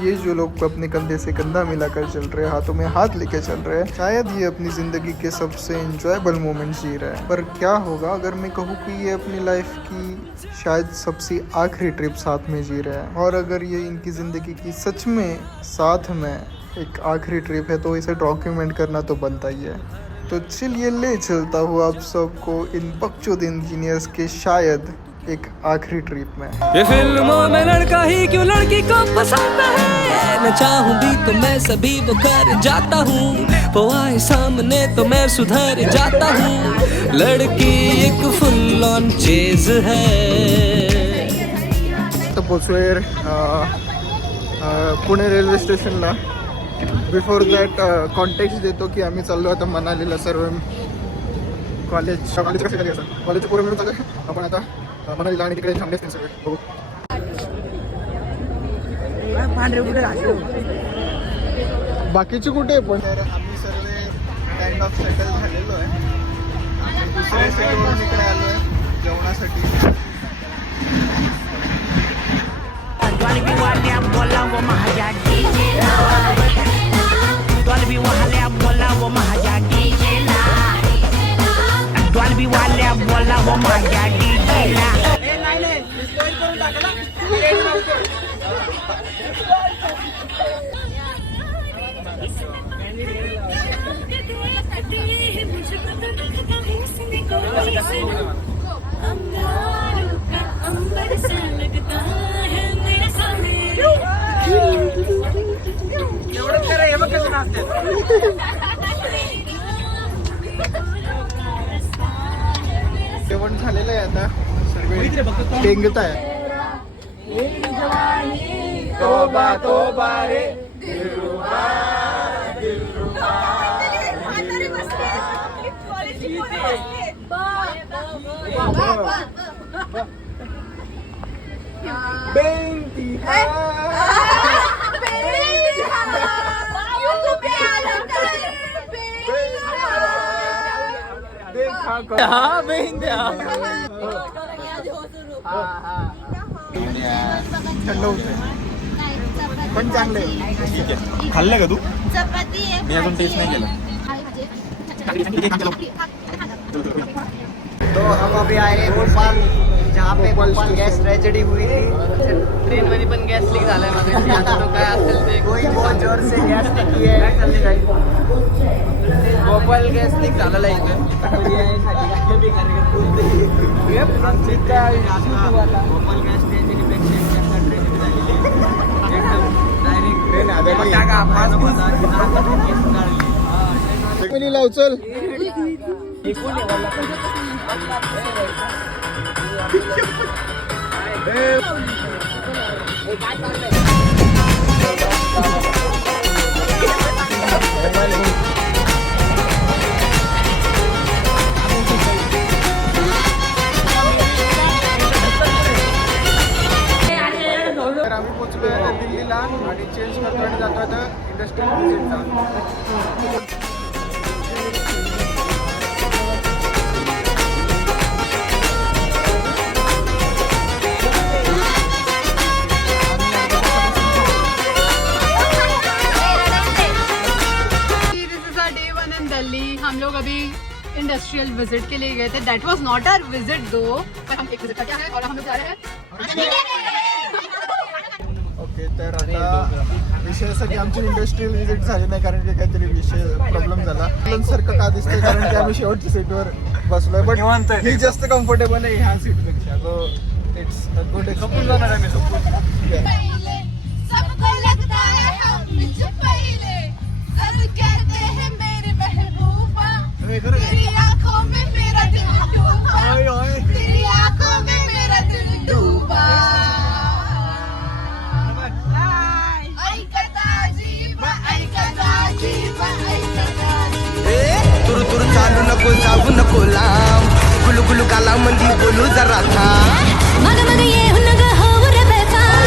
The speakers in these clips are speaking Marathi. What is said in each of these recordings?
ये जो लोग अपने कंधे से कंधा मिलाकर चल रहे हैं, हाथों में हाथ लेके चल रहे हैं, शायद ये अपनी ज़िंदगी के सबसे इंजॉयबल मोमेंट जी रहे हैं। पर क्या होगा अगर मैं कहूँ कि ये अपनी लाइफ की शायद सबसे आखिरी ट्रिप साथ में जी रहे हैं, और अगर ये इनकी ज़िंदगी की सच में साथ में एक आखिरी ट्रिप है तो इसे डॉक्यूमेंट करना तो बनता ही है। तो चलिए ले चलता हूँ आप सबको इन बकचोद इंजीनियर्स के शायद एक आखिरी ट्रिप में। ये फिल्मों में लड़का ही क्यों लड़की को पसंद है, न चाहूं भी तो मैं सभी वो कर जाता हूँ, वो आए सामने तो मैं सुधर जाता हूँ, लड़की एक फुल ऑन चेज है। तर पोचलोय पुणे रेल्वे स्टेशनला। बिफोर दॅट कॉन्टेक्स्ट देतो की आम्ही चाललो आता मनालीला सर्व कॉलेज कसं झाली असं कॉलेजचं पोरं मिळून चाललं आपण आता मनालीला आणि तिकडे थांबले असतील सगळे बघू। बाकीचे कुठे पण तर आम्ही सर्व काइंड ऑफ सेटल झालेलो आहे। दुसऱ्या सेटलवर इकडे आलो आहे जेवणासाठी। जेवण झालेलं आहे आता सर्व टेंगत आहे। तोबा तोबा रे दिलरुबा दिलरुबा बेंती हाँ बेंद्या थंड होते पण चांगले। खाल्लं का तू? चपाती है, मी अजून टेस्ट नाही केलं। तो हम अभी आए भोपाल, जहाँ पे भोपाल गैस ट्रेजेडी हुई थी। ट्रेन मध्ये पण गॅस लीक झालाय माझा, आता तो काय असेल ते कोई बहुत जोर से गैस लीक है। भोपाल गॅस लीक झालेला आहे इथं। भोपाल गॅस ट्रेजेडीपेक्षा जास्त ट्रेजेडी झालेली आहे। एकदम लाव चल। तर आम्ही पोचलो आहे दिल्लीला आणि चेंज करतो आणि जातो आता इंडस्ट्रियल व्हिजिटला। हम लोग अभी इंडस्ट्रियल विजिट के लिए गए थे। दैट वाज नॉट आवर विजिट दो, पर हम एक विजिट करके आए और हम लोग जा रहे हैं। ओके, तर आता विषय असा की आमची इंडस्ट्रियल विजिट झाली नाही कारण की काहीतरी विषय प्रॉब्लेम झाला। सारखं का दिसतंय कारण की आम्ही शेवटच्या सीटवर बसलोय, बट ही जास्त कम्फर्टेबल आहे ह्या सीटपेक्षा। So it's a good experience जाणार आहे मी सबको लगता है हम मुझ पहले सब कहते हैं मेरे महबूबा, तेरी आंखों में मेरा दिल डूबा, तेरी आंखों में मेरा दिल डूबा। ऐकता जीवा ऐकता जीवा ऐकता जीवा। तुरु तुरु चालू नको जाऊ नको लांब, गुलू गुलू काला मंदी बोलू जरा था, मग मग ये हुनग हो रे बेफाम,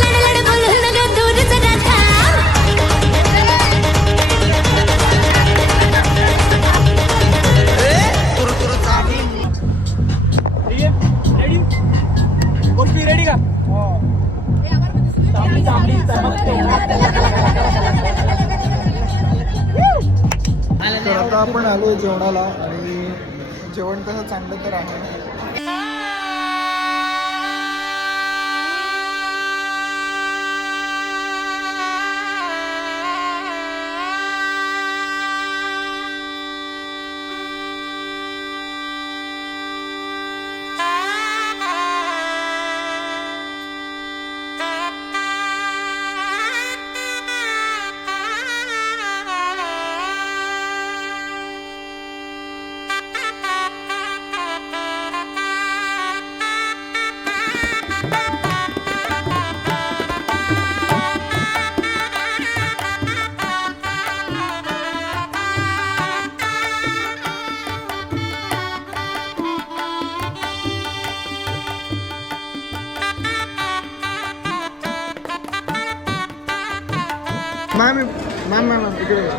लड़ लड़ बोल हुनग दूर जरा था। तुरु तुरु चालू। रेडी? रेडी का? तर आता आपण आलोय जेवणाला आणि जेवण तसं चांगलं तर आहे. मॅम मॅम मॅम इकडे या.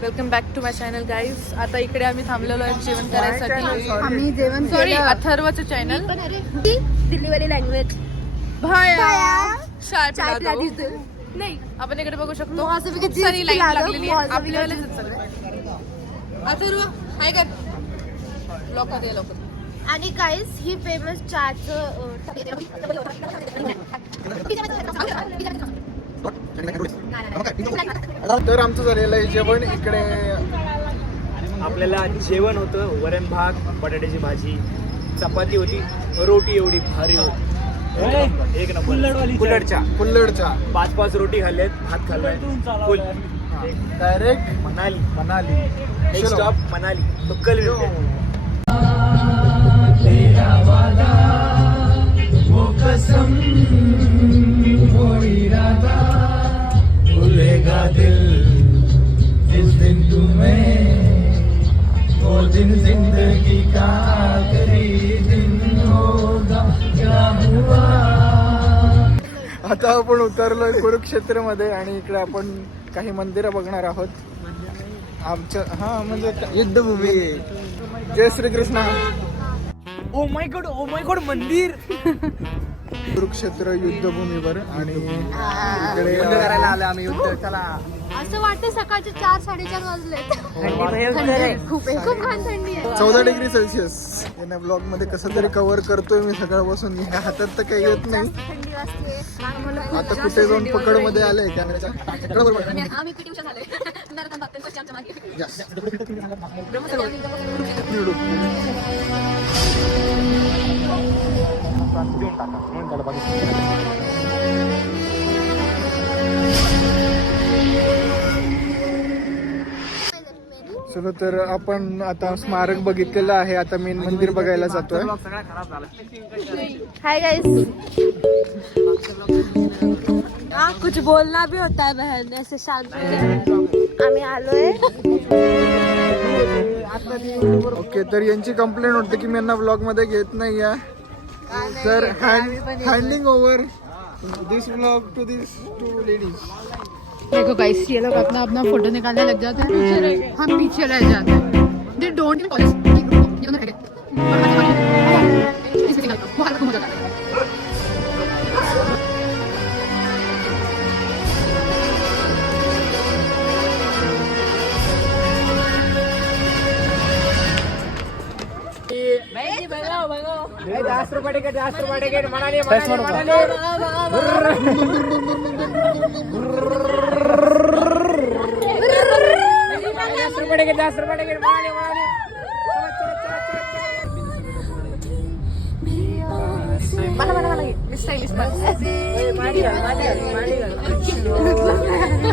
Welcome back to my channel guys. आता इकडे आम्ही थांबलेलो आहे जेवण करायसाठी. आम्ही जेवण सॉरी, केलं. अथर्वचं चॅनल. दिल्लीवाली लँग्वेज भाया चाय चाय पिला पिला दीजिए. नाही, आपण इकडे बघू शकतो. मौसमी की खूप सारी चीज लाईन खिला दो, लागलेली आहे. मौसमी की आपल्यावालेच चीज. चाललंय. अथर्व हाय का लवकर या लवकर. आणि गाईस ही फेमस चहाचं तर आमचं झालेलं आहे जेवण. इकडे आपल्याला जेवण होतं, वरण भात, बटाट्याची भाजी, चपाती होती, रोटी एवढी भारी होती, एक नंबर. कुल्हडच्या 5 रोटी खाल्ल्यात, भात खाल्लाय full. Direct Manali Manali. Next stop Manali. तो कल मिळते. आता आपण उतरलोय कुरुक्षेत्रमध्ये आणि इकडे आपण काही मंदिरं बघणार आहोत. आमच्या म्हणजे युद्धभूमी. जय श्रीकृष्ण. ओ माय गॉड मंदिर. कुरुक्षेत्र युद्धभूमीवर आणि इकडे करायला आलो आम्ही युद्ध. चला. असं वाटतं सकाळचे 4-4:30 वाजले. खूप घाण थंडी आहे. 14 डिग्री सेल्सिअस. यांना ब्लॉग मध्ये कसं तरी कव्हर करतोय मी सकाळपासून. ह्या हातात तर काही येत नाही. थंडी वाजते. आम्हाला खूप आता जास्त कुठे जाऊन थंडी पकड वाजते. मध्ये आले कॅमेऱ्याच्या. आम्ही पिटी उषा झालोय. मॅरेथॉन बघतोय पश्चिमच्या मागे. चलो तर आपण आता स्मारक बघितलेलं आहे. आता मेन मंदिर बघायला जातोय. Hi guys. कुछ बोलना भी होता है बहन, ऐसे शांत आम्ही आलोय. ओके, तर यांची कंप्लेंट होती की मी यांना ब्लॉग मध्ये घेत नाही आहे. तर handing over this vlog to this 2 ladies. देखो गाइस, ये लोग अपना अपना फोटो निकालने लग जाते हैं, हम पीछे रह जाते हैं. दे डोंट इवन कॉल अस. ये दोनों रह गए. इससे निकल वो हर हो जाता है.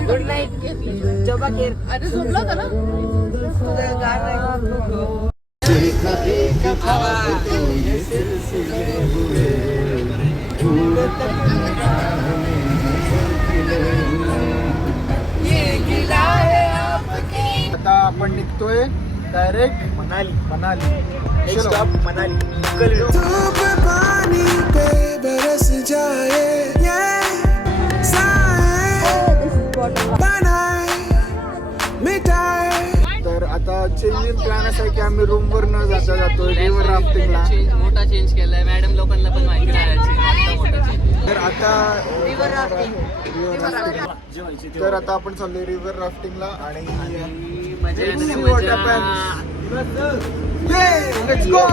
Good night. जोबा केर. अरे झोपला होता ना. आता आपण निघतोय direct Manali. Manali. Next stop Manali. कल मिळते. तर आता चेंजिंग प्लॅन असा आहे की आम्ही रूमवर न जाता जातोय रिव्हर राफ्टिंगला. मोठा चेंज केलाय मॅडम लोकांना पण माहिती नाही याची. मोठा चेंज. तर आता रिव्हर राफ्टिंग तर आता आपण चाललोय रिव्हर राफ्टिंगला आणि मजा Let's येते, see what मजा. happens. Yay, let's go.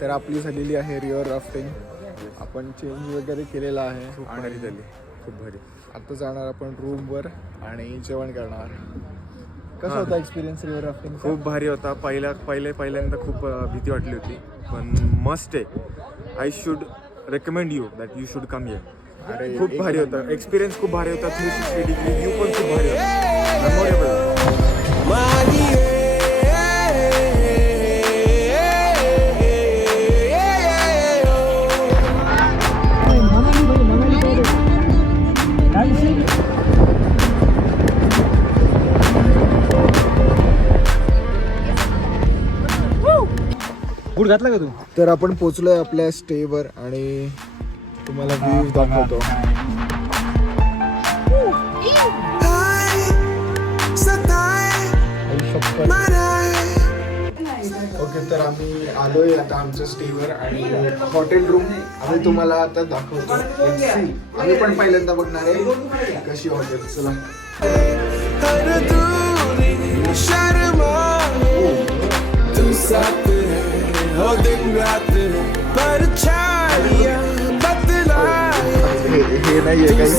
तर आपली झालेली आहे रिव्हर राफ्टिंग. आपण चेंज वगैरे केलेला आहे आणि खूप भारी. आता जाणार आपण रूमवर आणि जेवण करणार. कसा होता एक्सपिरियन्स रिव्हर राफ्टिंग? खूप भारी होता. पहिल्यांदा खूप भीती वाटली होती, पण मस्त आहे. I should recommend you that you should come here. अरे खूप भारी होता एक्सपिरियन्स, खूप भारी होता. 360 डिग्री व्ह्यू पण खूप भारी होता. मेमोरेबल. बूट घातला का तू? तर आपण पोचलोय आपल्या स्टेवर आणि तुम्हाला व्ह्यू दाखवतो. ओके, तर आम्ही आलोय आता आमच्या स्टेवर आणि हॉटेल रूम आम्ही तुम्हाला आता दाखवतो. Let's see. आम्ही पण पहिल्यांदा बघणार आहे कशी हॉटेल. चला. हे नाहीये काही.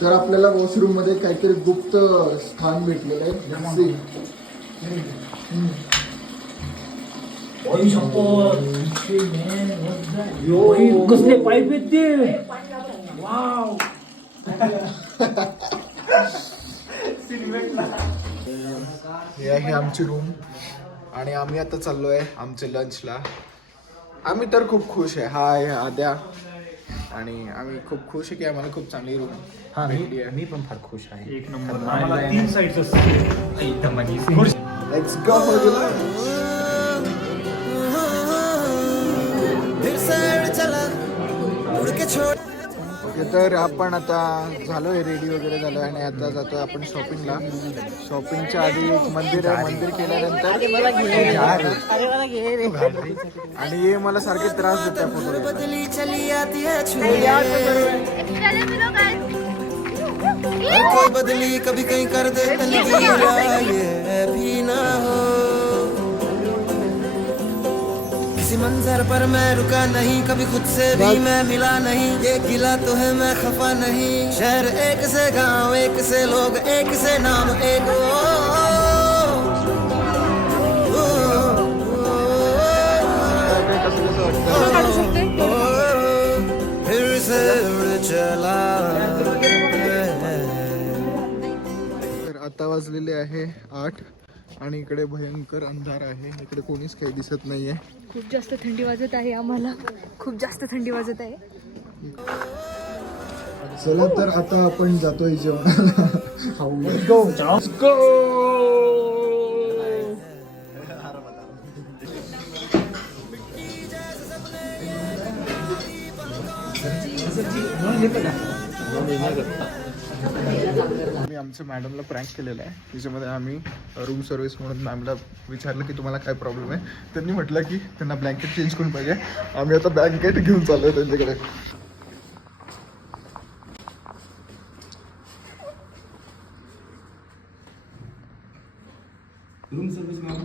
तर आपल्याला वॉशरूम मध्ये काहीतरी गुप्त स्थान भेटलेलं आहे. कसले पाईप आहेत ते? वाव. हे आहे आमची रूम आणि आम्ही आता चाललोय आमच्या लंचला. आम्ही तर खूप खुश आहे. हा आहे आद्या आणि आम्ही खूप खुश आहे की आम्हाला खूप चांगली रूम भेटली आहे. मी पण फार खुश आहे. एक नंबर. आम्हाला 3 साईडचं एकदम let's go for the lunch. Okay, तर आपण आता झालोय रेडी वगैरे झालोय आणि आता जातोय आपण शॉपिंगला. शॉपिंगच्या आधी एक मंदिर आहे. मंदिर केल्यानंतर आणि हे मला सारखे त्रास देतात फोटो. कोई बदली कभी कहीं कर दे ये भी ना हो. किसी मंजर पर मैं रुका नहीं, कभी खुद से भी मैं मिला नहीं. ये गिला तो है मैं खफा नहीं. शहर एक से गांव एक से लोग एक से नाम एक. फिर से उड़ चला. आता वाजलेले आहे 8 आणि इकडे भयंकर अंधार आहे. इकडे कोणीच काही दिसत नाहीये. खूप जास्त थंडी वाजत आहे आम्हाला. खूप जास्त थंडी वाजत आहे. चला तर आता आपण जातोय जेवणाला. आमचं मॅडमला प्रँक केलेलं आहे. त्याच्यामध्ये आम्ही रूम सर्व्हिस म्हणून मॅमला विचारलं की तुम्हाला काय प्रॉब्लेम आहे. त्यांनी म्हटलं की त्यांना ब्लँकेट चेंज करून पाहिजे. आम्ही आता ब्लँकेट घेऊन चाललो आहे त्यांच्याकडे. Room service ma'am.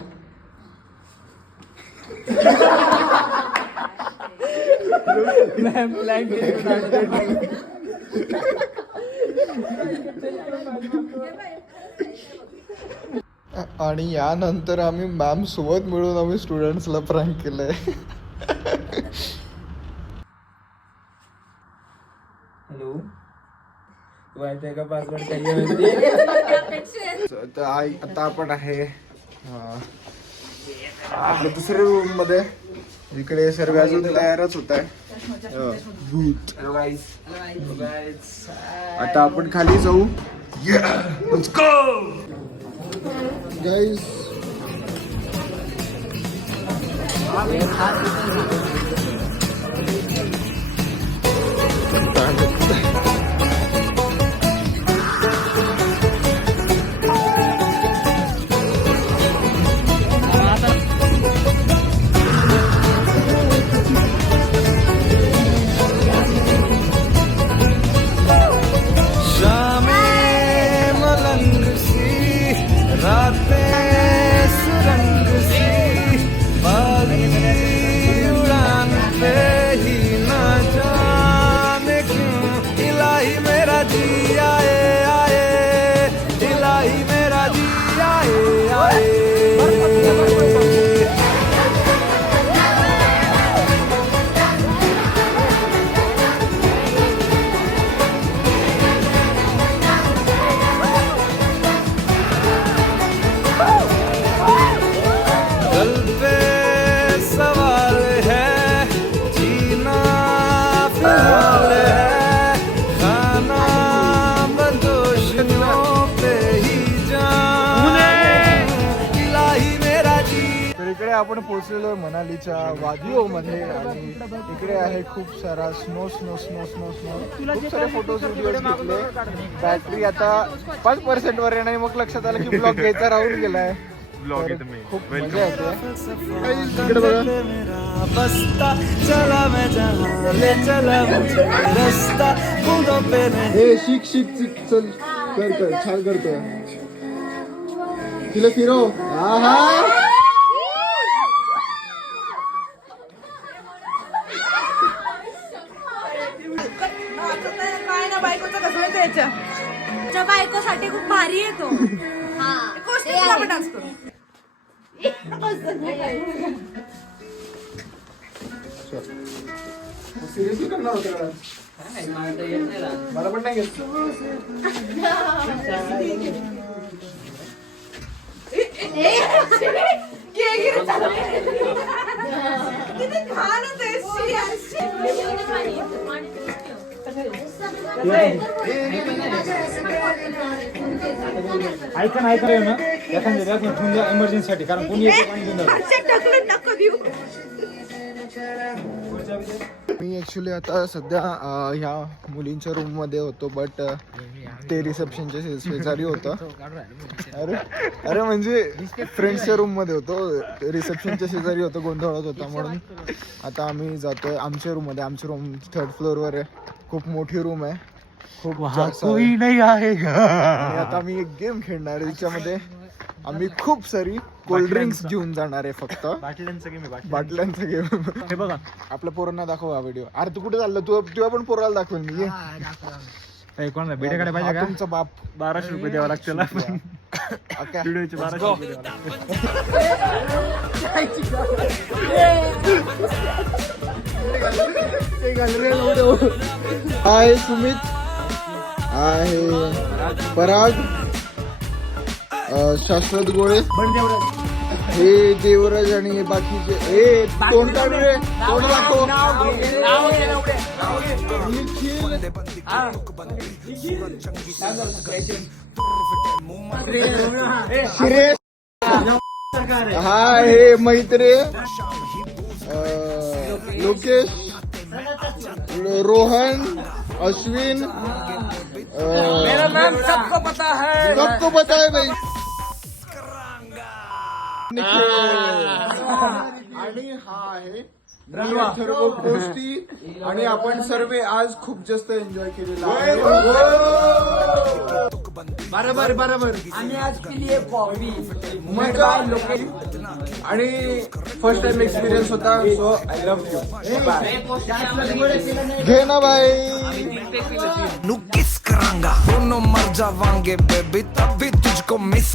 आणि यानंतर आम्ही मॅम सोबत मिळून आम्ही स्टुडंट्सला प्रँक केलंय. हॅलो, माहिती आहे का पासवर्ड काही आता आपण आहे आपल्या दुसऱ्या रूम मध्ये. इकडे सर्व अजून तयारच होत आहे. आता आपण खाली जाऊ. Let's go guys. आपण पोहोचलेलो मनालीच्या वादिओमध्ये आणि इकडे आहे खूप सारा snow snow snow snow snow. खूप सारे फोटोज व्हिडिओज घेतले. बॅटरी आता 5% वर आहे आणि मग लक्षात आलं की ब्लॉग घ्यायचा राहून गेलाय. खूप मजा येते. इकडे बघा. शिक शिक शिक चल कर छान करतोय. तिला फिरव. हा बायकोसाठी खूप भारी येतो. सिरियसली करणार होतं का? मला पण नाही घेत. ऐका ना एखाद्या इमर्जन्सीसाठी, कारण कोणी मी ॲक्च्युली आता सध्या ह्या मुलींच्या रूममध्ये होतो, बट ते रिसेप्शनच्या शेजारी होतं. अरे म्हणजे फ्रेंड्सच्या रूममध्ये होतो, रिसेप्शनच्या शेजारी होतं, गोंधळत होता. म्हणून आता आम्ही जातोय आमच्या रूममध्ये. आमची रूम 3rd फ्लोअरवर आहे. खूप मोठी रूम आहे, खूप कोई नाही आहे. आणि आता आम्ही एक गेम खेळणार आहे ज्याच्यामध्ये आम्ही खूप सारी कोल्ड्रिंक्स घेऊन जाणार आहे. फक्त बाटल्यांचा गेम. हे बघा, आपल्या पोरांना दाखव हा व्हिडिओ. अरे तू कुठे चाललं? तू पण पोराला दाखवेल मी. कोणाला बेड्याकडे पाहिजे का? तुमचा बाप 1200 रुपये द्यावा लागतील. व्हिडिओचे 1200 रुपये द्यावा लागतील. हाय सुमित, आहे पराग, शाश्वत गोळे, हे देवराज आणि हे बाकीचे. हे तोंड काढ रे, तोंड दाखव. हा हे मैत्रे, लोकेश, रोहन, अश्विन मेरा नाम सबको पता है भाई. आणि हा आहे सर्व गोष्टी आणि आपण सर्व आज खूप जास्त एन्जॉय केलेला आहे. बरोबर आम्ही आज केली आहे कॉफी मजा आणि फर्स्ट टाइम एक्सपिरियन्स होता. So I love you. घे ना बाई.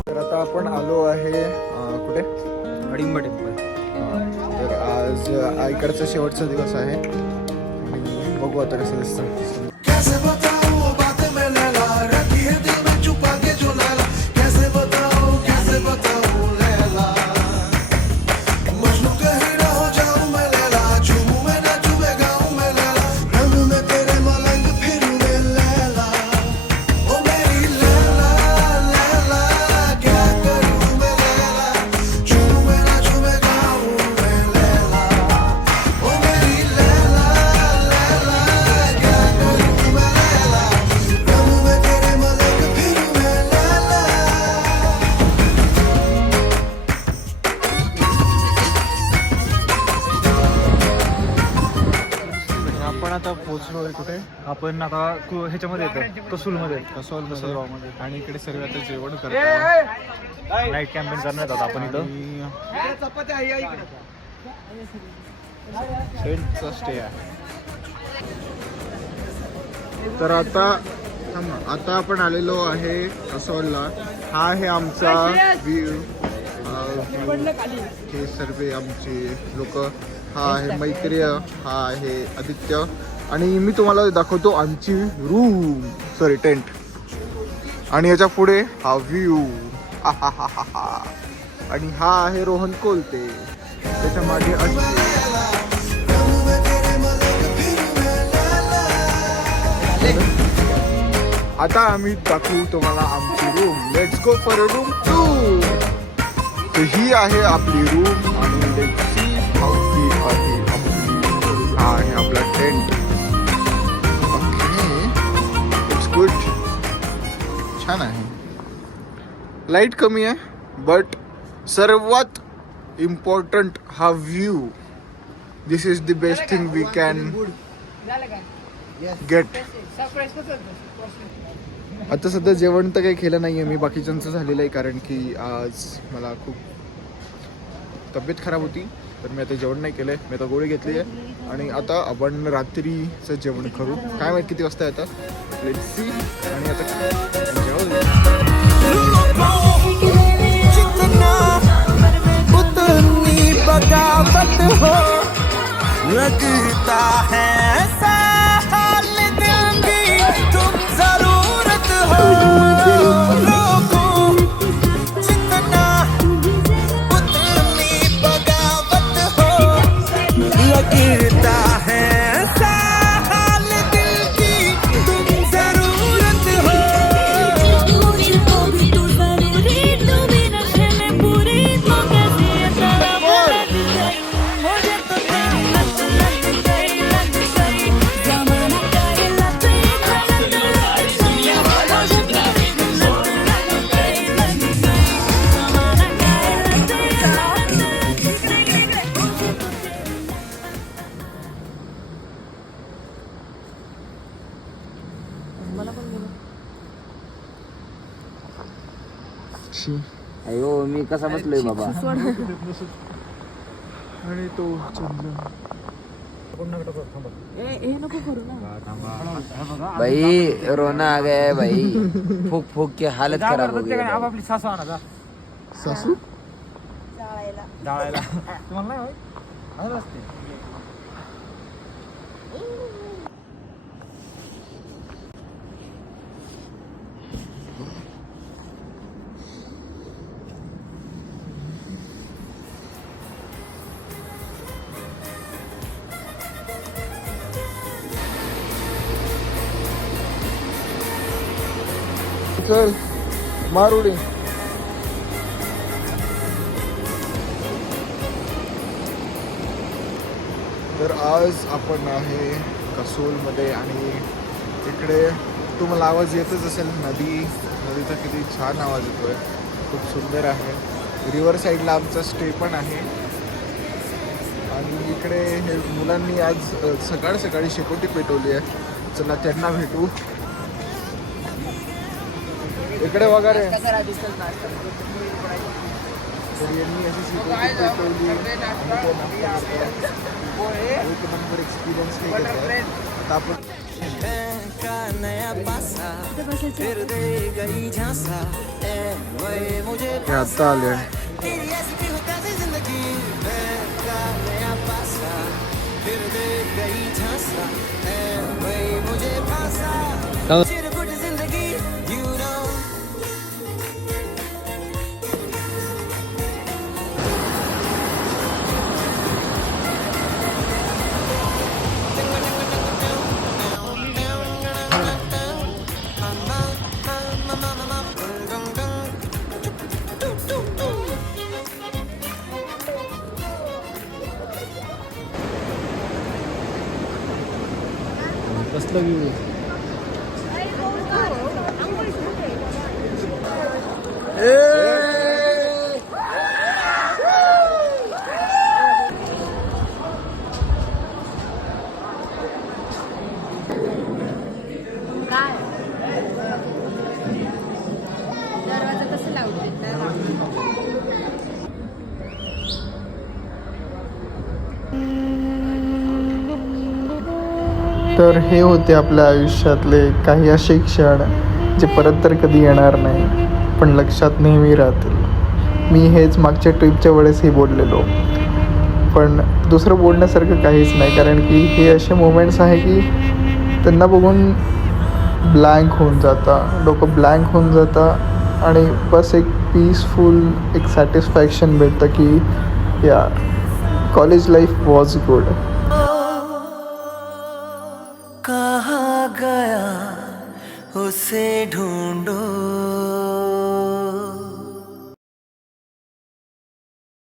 तर आता आपण आलो आहे कुठे हडिंबा टेम्पल. तर आज आईकडचा शेवटचा दिवस आहे आणि बघू आता कसं दिसतं. कैसे बताऊं वो बातें मैंने ला रखी है दिल में छुपा के जो लाला. कैसे बताऊं लैला मजनू कहीं हो जाऊं मैं लैला. झूमूं मैं नाचूं मैं गाऊं मैं लैला. रंग में तेरे मलंग फिरूं मैं लैला. ओ मेरी लैला लैला क्या करूं मैं लैला. झूमूं मैं नाचूं मैं गाऊं मैं लैला. ओ मेरी लैला लैला क्या करूं मैं लैला. रंग में तेरे मलंग फिरूं मैं लैला. आपण आता पोहोचलोय कुठे आपण आता ह्याच्यामध्ये येतो कसूलमध्ये कसोलमध्ये आणि इकडे सर्व आता जेवण करतात. नाईट कॅम्पिंग करण्यात आता आपण इथं. टेंटचा स्टे आहे. तर आता आपण आलेलो आहे कसोलला. हा आहे आमचा व्ह्यू. हे सर्व आमचे लोक. हा आहे मैत्रीय, हा आहे आदित्य आणि मी तुम्हाला दाखवतो आमची टेंट. आणि याच्या पुढे हा व्ह्यू. आणि हा आहे रोहन कोलते. त्याच्या मागे आता आम्ही दाखवू तुम्हाला आमची room. Let's go for room 2. तर ही आहे आपली रूम आणि लेट्स सी हाऊ ती आहे आपली. हा आहे आपला टेंट. Okay it's good. छान आहे. लाईट कमी आहे बट सर्वात इम्पॉर्टंट हा view. This is the best thing we can get. आता सध्या जेवण तर काही केलं नाही आहे मी. बाकीच्यांचं झालेलं आहे कारण की आज मला खूप तब्येत खराब होती. तर मी आता जेवण नाही केलं आहे. मी आता गोळी घेतली आहे आणि आता आपण रात्रीचं जेवण करू. काय माहीत किती वाजता येतात. Let's see. आणि आता उतनी बगावत हो लगता है साल दिल की तुम जरूरत हो. लोगों जितना उतनी बगावत हो लगता है साल दिल की तुम जरूरत हो. मुझे तो भी तू जरूरी, तू भी नशे में पूरी, तो कैसे तेरा लग गई. मुझे तो तेरी लत लग गई. जमाना का ये लत लग गई. मुझे तो तेरी लत लग गई. जमाना का ये लत अयो मी कसा बसलोय बाबा. आणि तो चंद्र. भाई रोना आ गया है भाई. फूक फूक के हालत खराब हो गई है. आपली सासू आणा सासू जाळायला तुम्हाला नाही होय? असते. चल मारुडी. तर आज आपण आहे कसोलमध्ये आणि इकडे तुम्हाला आवाज येतच असेल नदीचा किती छान आवाज येतोय, खूप सुंदर आहे. रिव्हर साईडला आमचा स्टे पण आहे. आणि इकडे हे मुलांनी आज सकाळी सकाळी शेकोटी पेटवली आहे. चला त्यांना भेटू. इकडे वगैरे तर यांनी अशी शेकोटी पेटवली आणि ते नाश्ता करतायत. एक नंबर एक्सपिरियन्स हे घेत आहे. आता आपण हे आता आले कसलं व्ह्यू काय दरवाजा कसं लावते तर हे होते आपल्या आयुष्यातले काही असे क्षण जे परत तर कधी येणार नाही, पण लक्षात नेहमी राहतील. मी हेच मागच्या ट्रिपच्या वेळेसही बोललेलो, पण दुसरं बोलण्यासारखं काहीच नाही. कारण की हे असे मोमेंट्स आहे की त्यांना बघून ब्लँक होऊन जातं, डोकं ब्लँक होऊन जातं आणि बस एक पीसफुल एक सॅटिस्फॅक्शन भेटतं की या कॉलेज लाईफ वॉज गुड. कहाँ गया उसे ढूंढो